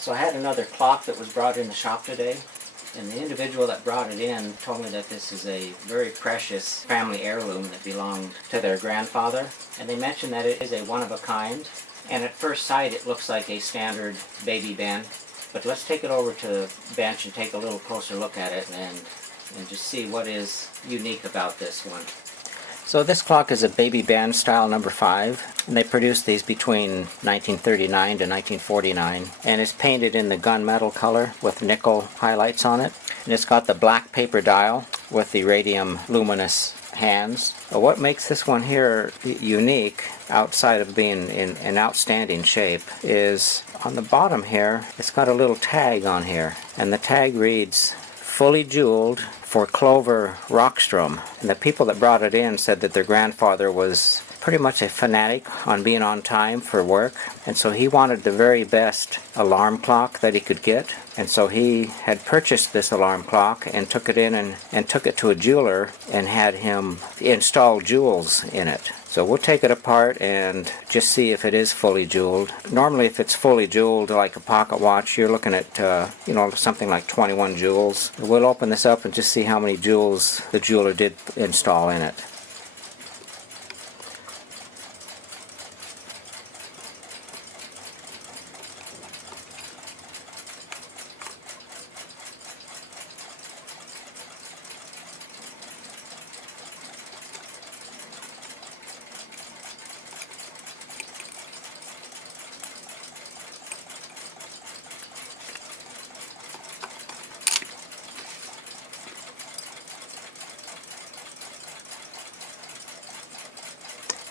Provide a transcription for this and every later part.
So I had another clock that was brought in the shop today, and the individual that brought it in told me that this is a very precious family heirloom that belonged to their grandfather, and they mentioned that it is a one-of-a-kind, and at first sight it looks like a standard baby bend, but let's take it over to the bench and take a little closer look at it and just see what is unique about this one. So this clock is a baby band style number 5, and they produced these between 1939 to 1949, and it's painted in the gunmetal color with nickel highlights on it, and it's got the black paper dial with the radium luminous hands. But what makes this one here unique, outside of being in an outstanding shape, is on the bottom here it's got a little tag on here, and the tag reads "Fully jeweled for Clover Rockstrom." And the people that brought it in said that their grandfather was pretty much a fanatic on being on time for work, and so he wanted the very best alarm clock that he could get, and so he had purchased this alarm clock and took it in and took it to a jeweler and had him install jewels in it. So we'll take it apart and just see if it is fully jeweled. Normally if it's fully jeweled like a pocket watch, you're looking at something like 21 jewels. We'll open this up and just see how many jewels the jeweler did install in it.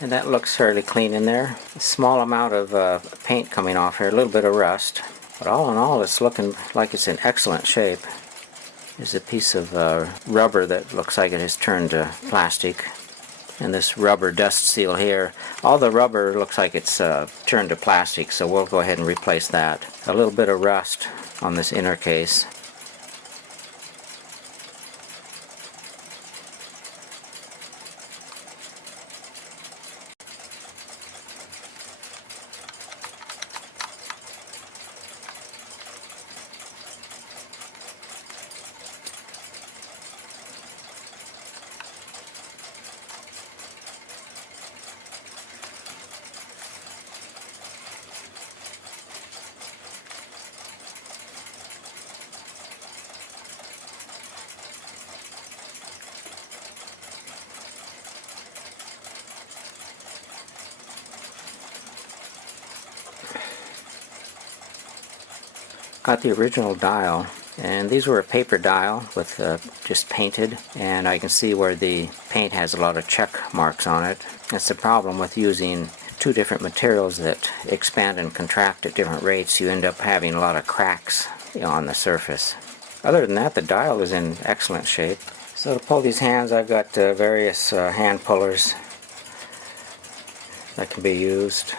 And that looks fairly clean in there. A small amount of paint coming off here, a little bit of rust. But all in all, it's looking like it's in excellent shape. There's a piece of rubber that looks like it has turned to plastic. And this rubber dust seal here, all the rubber looks like it's turned to plastic, so we'll go ahead and replace that. A little bit of rust on this inner case. Got the original dial, and these were a paper dial with just painted, and I can see where the paint has a lot of check marks on it. That's the problem with using two different materials that expand and contract at different rates. You end up having a lot of cracks on the surface. Other than that, the dial is in excellent shape. So to pull these hands, I've got various hand pullers that can be used.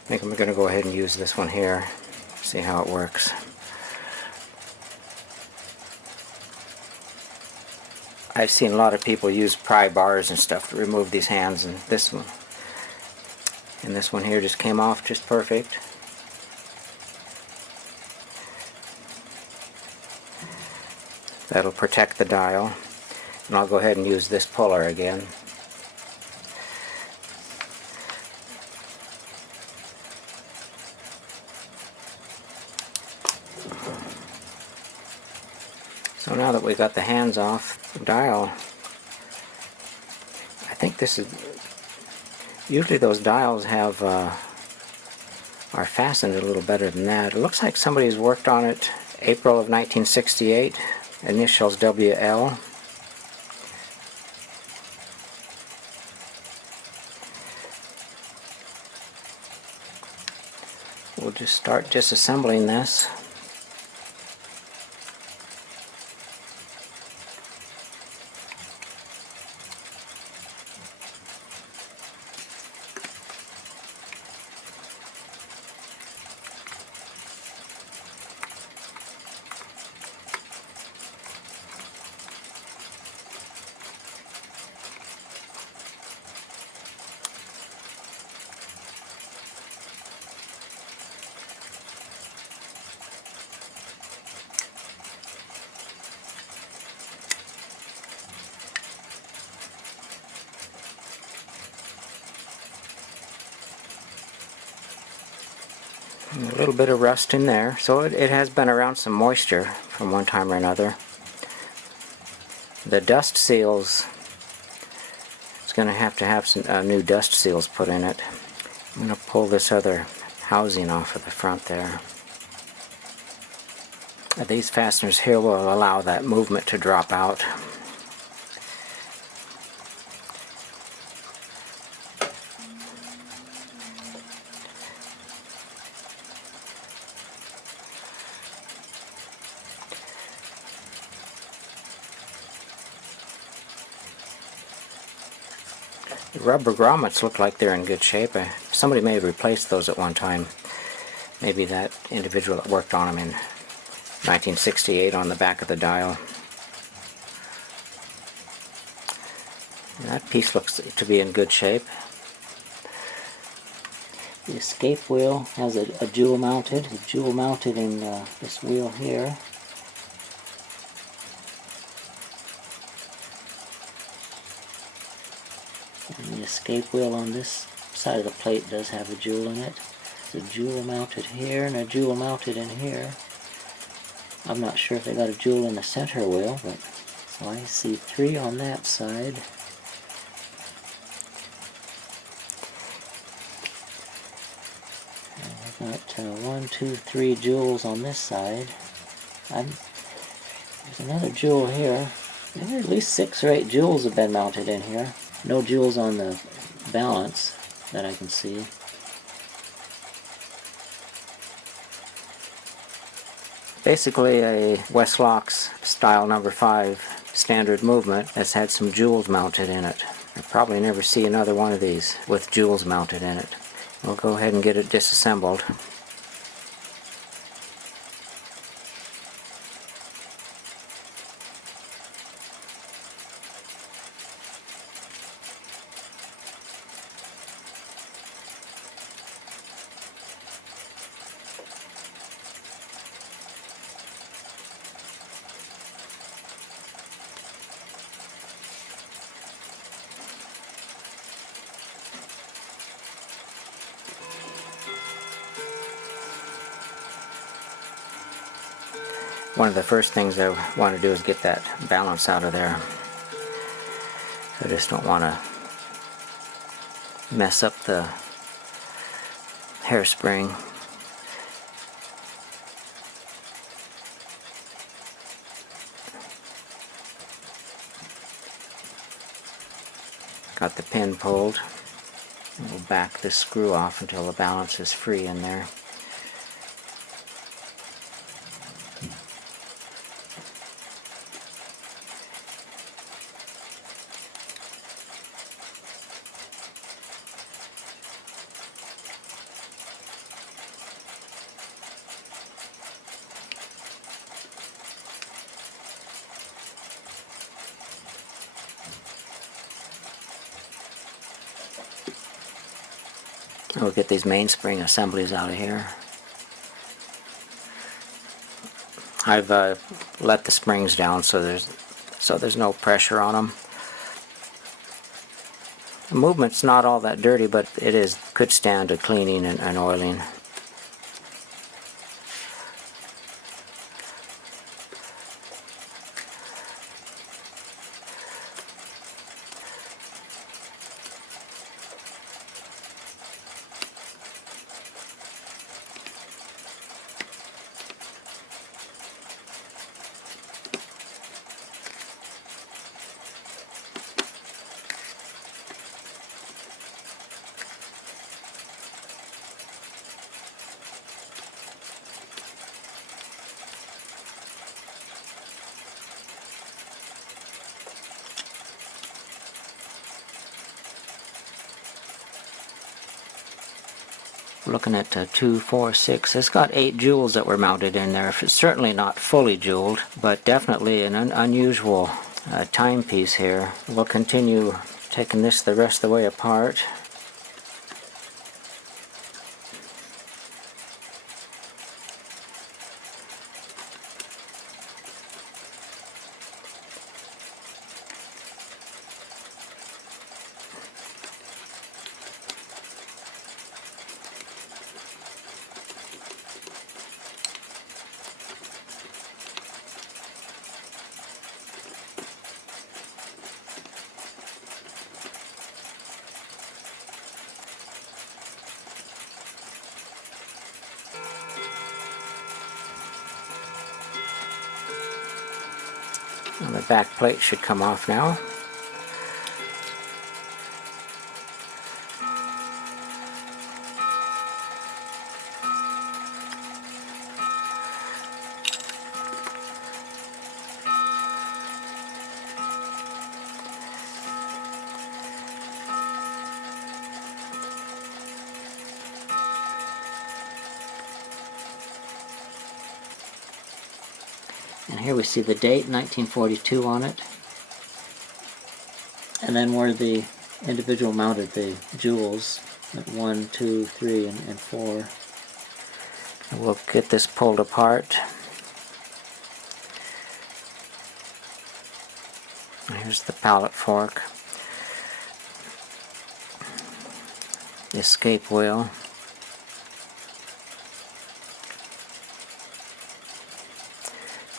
I think I'm going to go ahead and use this one here, see how it works. I've seen a lot of people use pry bars and stuff to remove these hands, and this one here just came off just perfect. That'll protect the dial, and I'll go ahead and use this puller again. So now that we've got the hands off the dial, I think this is, usually those dials have are fastened a little better than that. It looks like somebody's worked on it April of 1968, initials WL. We'll just start disassembling this. And a little bit of rust in there, so it has been around some moisture from one time or another. The dust seals, it's going to have some new dust seals put in it. I'm going to pull this other housing off of the front there. These fasteners here will allow that movement to drop out. The rubber grommets look like they're in good shape. Somebody may have replaced those at one time. Maybe that individual that worked on them in 1968 on the back of the dial. And that piece looks to be in good shape. The escape wheel has a jewel mounted. It's jewel mounted in this wheel here. And the escape wheel on this side of the plate does have a jewel in it. There's a jewel mounted here and a jewel mounted in here. I'm not sure if they got a jewel in the center wheel, but so I see 3 on that side. And I've got 1, 2, 3 jewels on this side. There's another jewel here. Maybe at least 6 or 8 jewels have been mounted in here. No jewels on the balance that I can see. Basically a Westclox style number 5 standard movement that's had some jewels mounted in it. I'll probably never see another one of these with jewels mounted in it. We'll go ahead and get it disassembled. One of the first things I want to do is get that balance out of there. I just don't want to mess up the hairspring. Got the pin pulled. We'll back this screw off until the balance is free in there. We'll get these mainspring assemblies out of here. I've let the springs down so there's no pressure on them. The movement's not all that dirty, but it could stand a cleaning and oiling. Looking at 2, 4, 6. It's got 8 jewels that were mounted in there. It's certainly not fully jeweled, but definitely an unusual timepiece here. We'll continue taking this the rest of the way apart. And the back plate should come off now. And here we see the date, 1942, on it. And then where the individual mounted the jewels at 1, 2, 3, and 4. And we'll get this pulled apart. And here's the pallet fork. The escape wheel.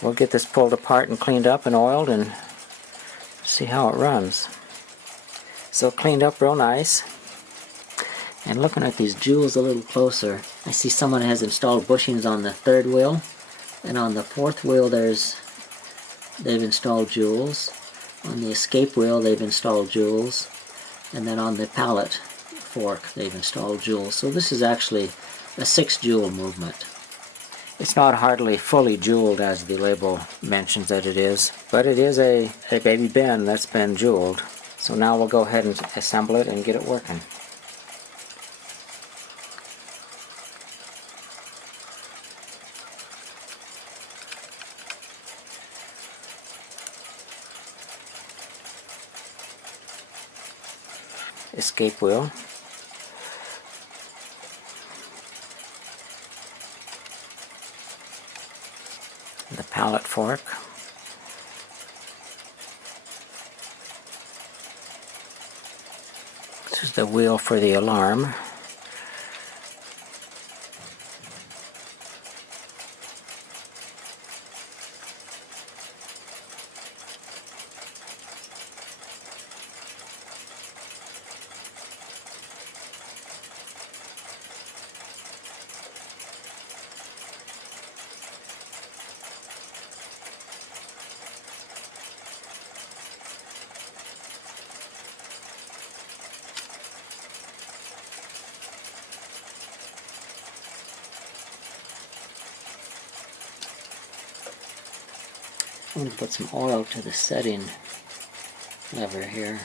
We'll get this pulled apart and cleaned up and oiled and see how it runs. So cleaned up real nice. And looking at these jewels a little closer, I see someone has installed bushings on the third wheel, and on the fourth wheel they've installed jewels. On the escape wheel they've installed jewels, and then on the pallet fork they've installed jewels. So this is actually a 6 jewel movement. It's not hardly fully jeweled as the label mentions that it is, but it is a baby bin that's been jeweled. So now we'll go ahead and assemble it and get it working. Escape wheel. The pallet fork. This is the wheel for the alarm. I'm going to put some oil to the setting lever here,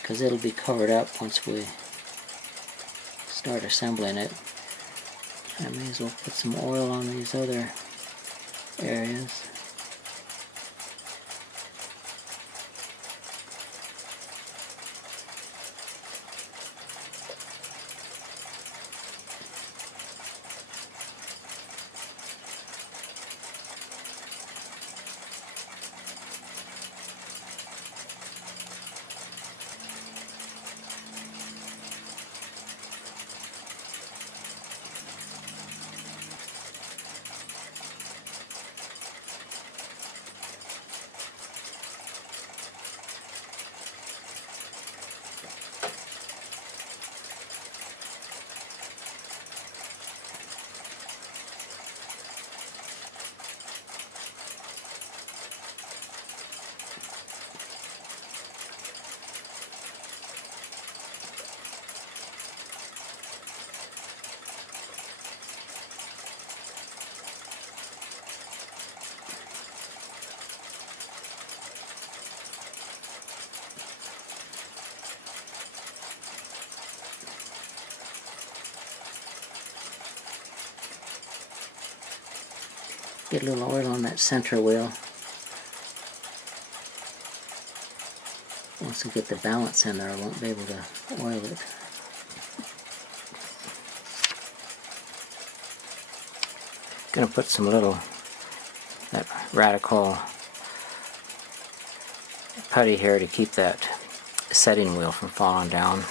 because it'll be covered up once we start assembling it. I may as well put some oil on these other areas. Get a little oil on that center wheel. Once we get the balance in there, I won't be able to oil it. Gonna put some that radical putty here to keep that setting wheel from falling down.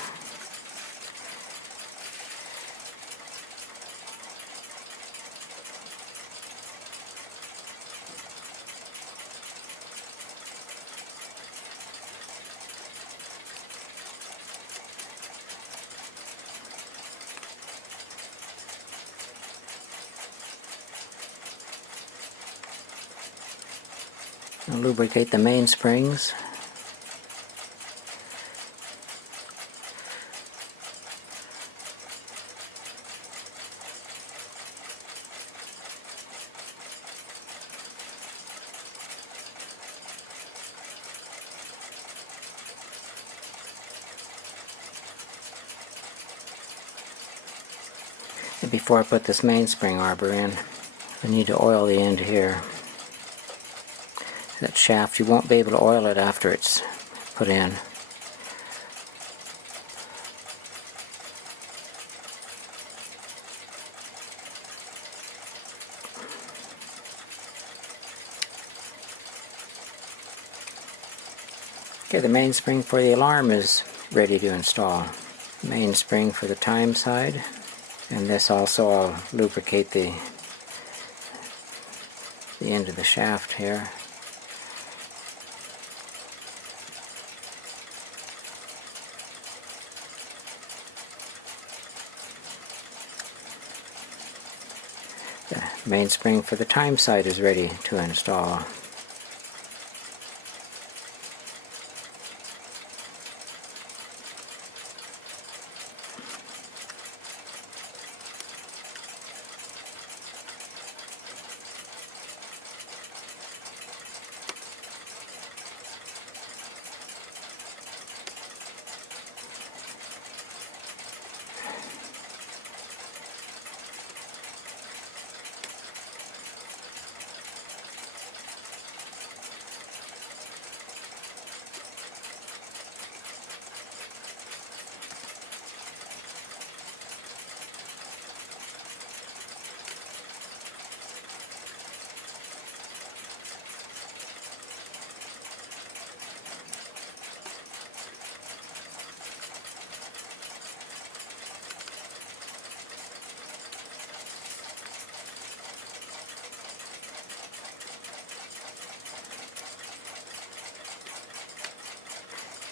I'll lubricate the mainsprings. And before I put this mainspring arbor in, I need to oil the end here. That shaft, you won't be able to oil it after it's put in. Okay, the mainspring for the alarm is ready to install. Mainspring for the time side, and this also I'll lubricate the end of the shaft here. The mainspring for the time side is ready to install.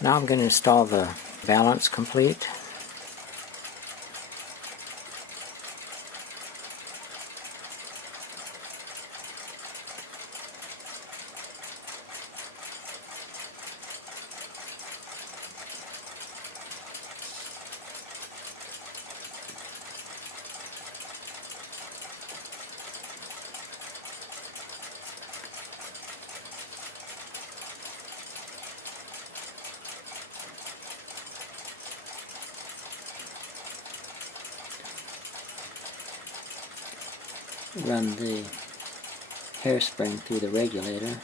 Now I'm going to install the balance complete. Run the hairspring through the regulator.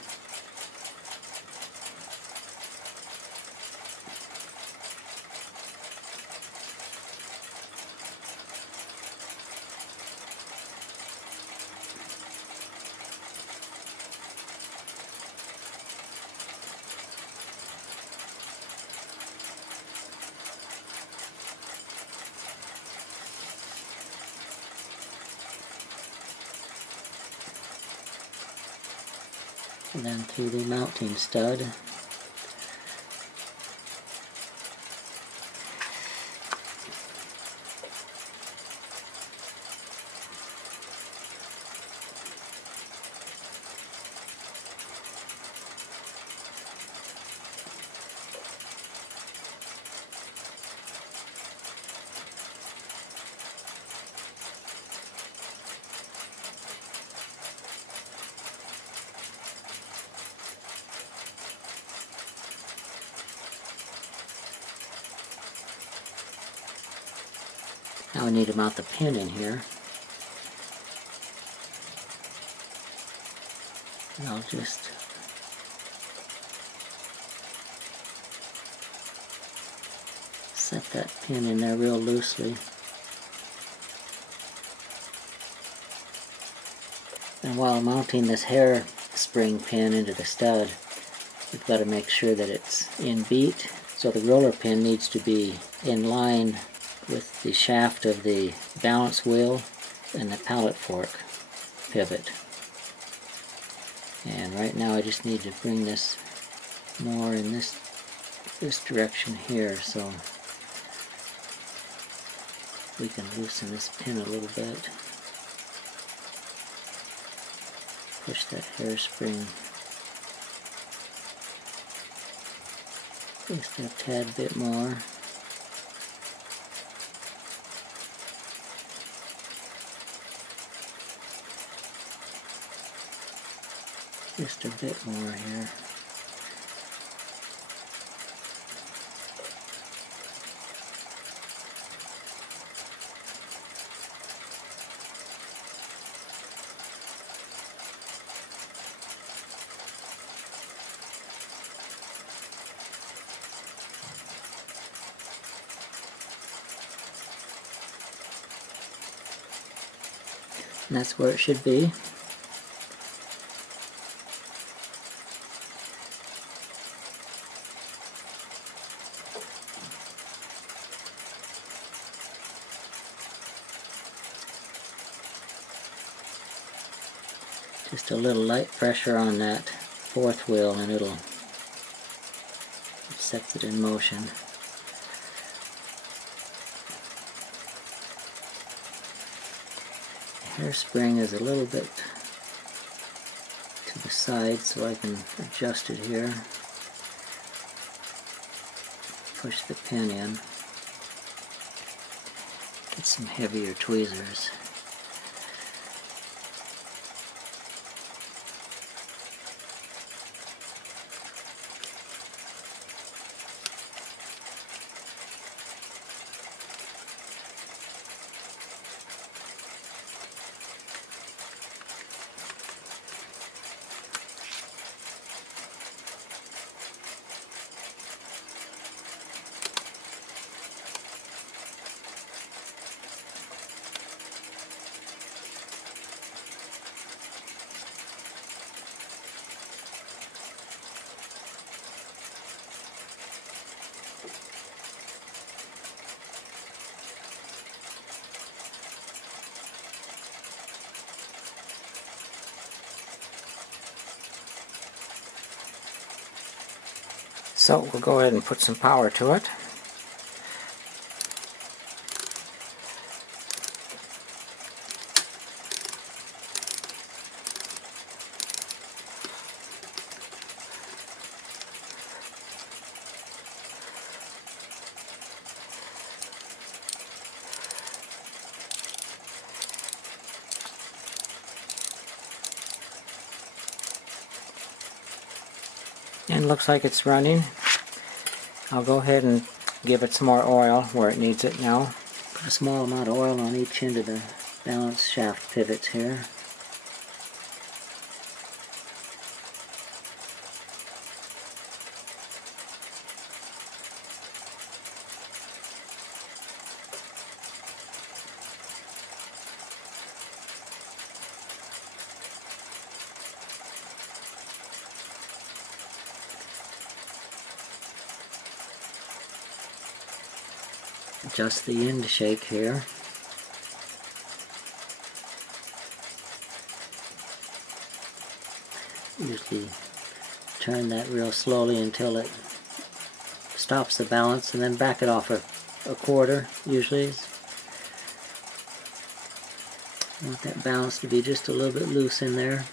And then through the mounting stud. Now I need to mount the pin in here. And I'll just set that pin in there real loosely. And while mounting this hair spring pin into the stud, we've got to make sure that it's in beat. So the roller pin needs to be in line with the shaft of the balance wheel and the pallet fork pivot. And right now I just need to bring this more in this direction here, so we can loosen this pin a little bit. Push that hairspring Just a tad bit more. Just a bit more here. And that's where it should be. Just a little light pressure on that fourth wheel and it sets it in motion. The hairspring is a little bit to the side so I can adjust it here. Push the pin in. Get some heavier tweezers. So we'll go ahead and put some power to it. And looks like it's running. I'll go ahead and give it some more oil where it needs it now. Put a small amount of oil on each end of the balance shaft pivots here. Adjust the end shake here. Usually turn that real slowly until it stops the balance and then back it off a quarter usually. I want that balance to be just a little bit loose in there.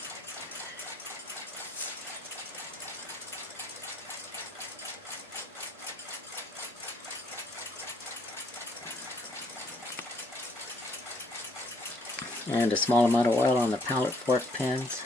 And a small amount of oil on the pallet fork pins.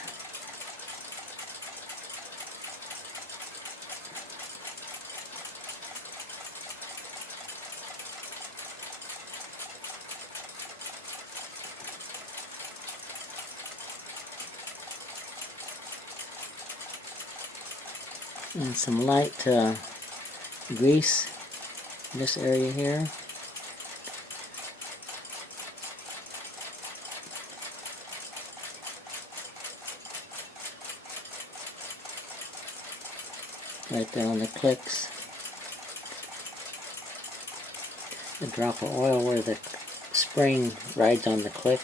And some light grease in this area here. Right there on the clicks. A drop of oil where the spring rides on the click.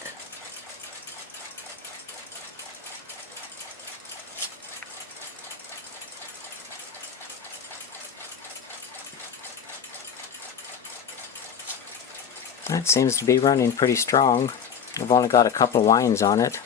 That seems to be running pretty strong. I've only got a couple winds on it.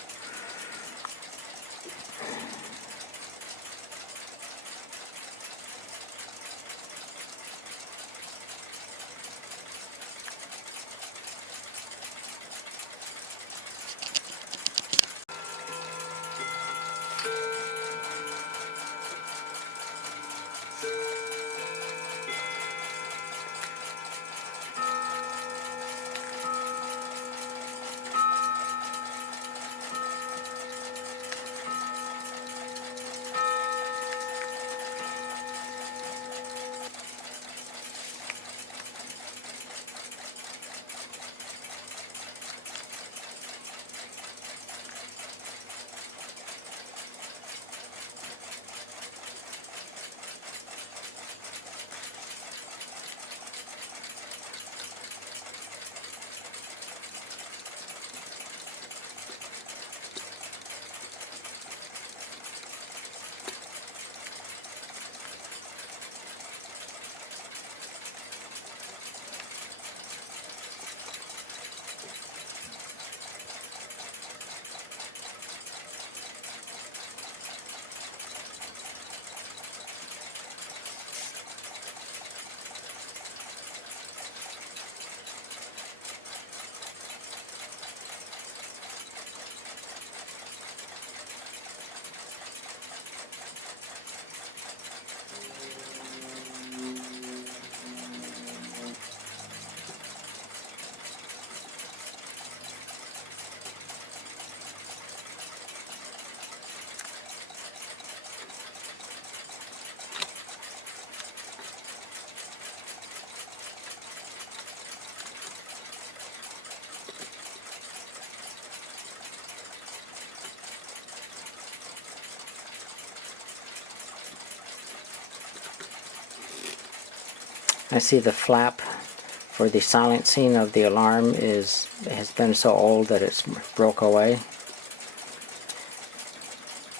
I see the flap for the silencing of the alarm has been so old that it's broke away.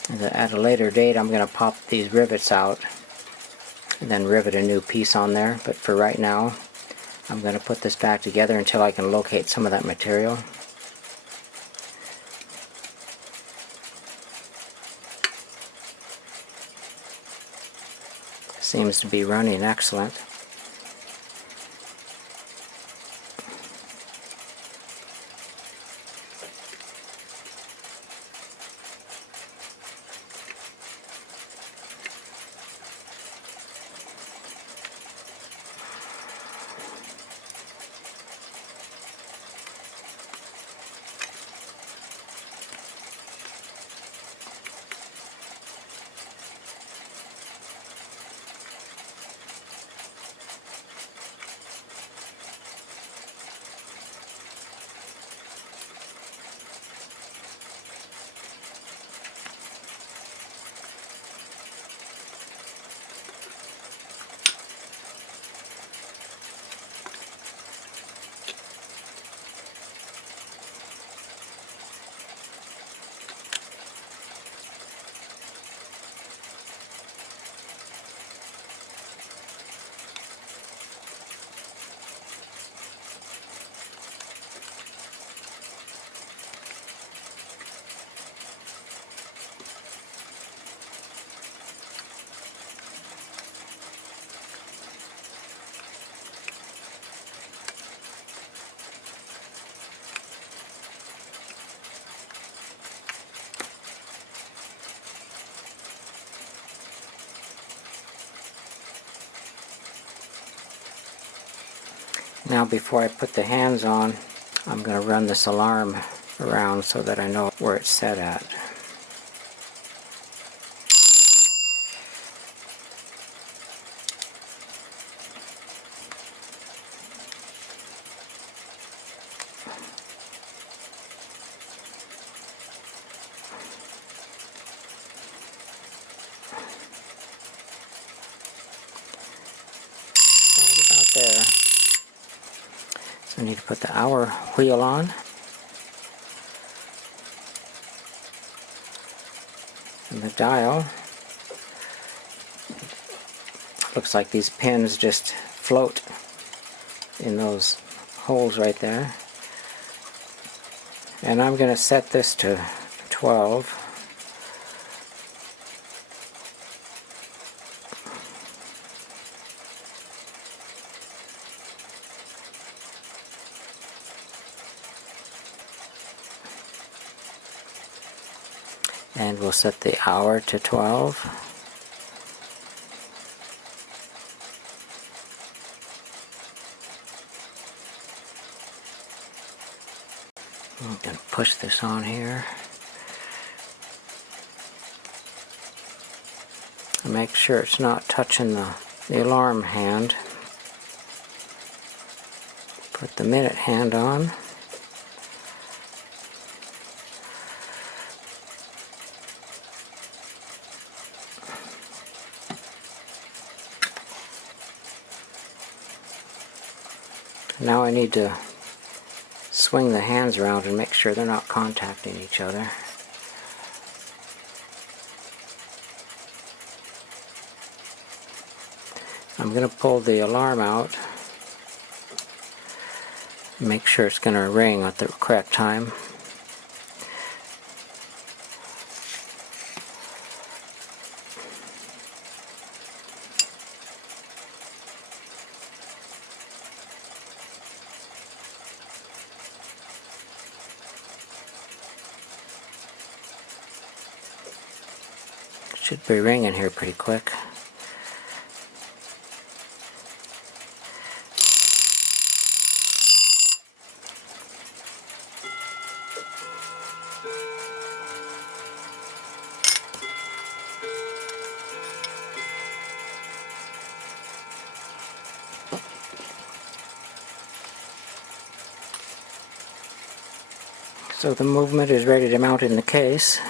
And at a later date I'm going to pop these rivets out and then rivet a new piece on there, but for right now I'm going to put this back together until I can locate some of that material. Seems to be running excellent. Now before I put the hands on, I'm going to run this alarm around so that I know where it's set at. Right about there. So I need to put the hour wheel on. And the dial. Looks like these pins just float in those holes right there. And I'm going to set this to 12. And we'll set the hour to 12. I'm going to push this on here. And make sure it's not touching the alarm hand. Put the minute hand on. Now I need to swing the hands around and make sure they're not contacting each other. I'm going to pull the alarm out. Make sure it's going to ring at the correct time. Should be ringing here pretty quick. So the movement is ready to mount in the case.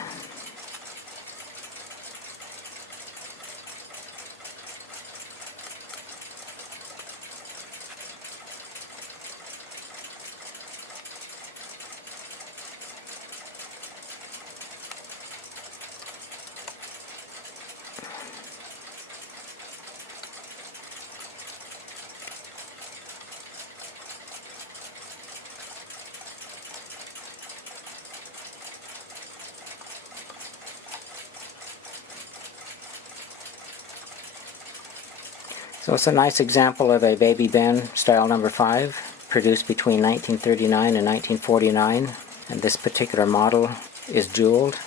So it's a nice example of a baby Ben style number 5, produced between 1939 and 1949, and this particular model is jeweled.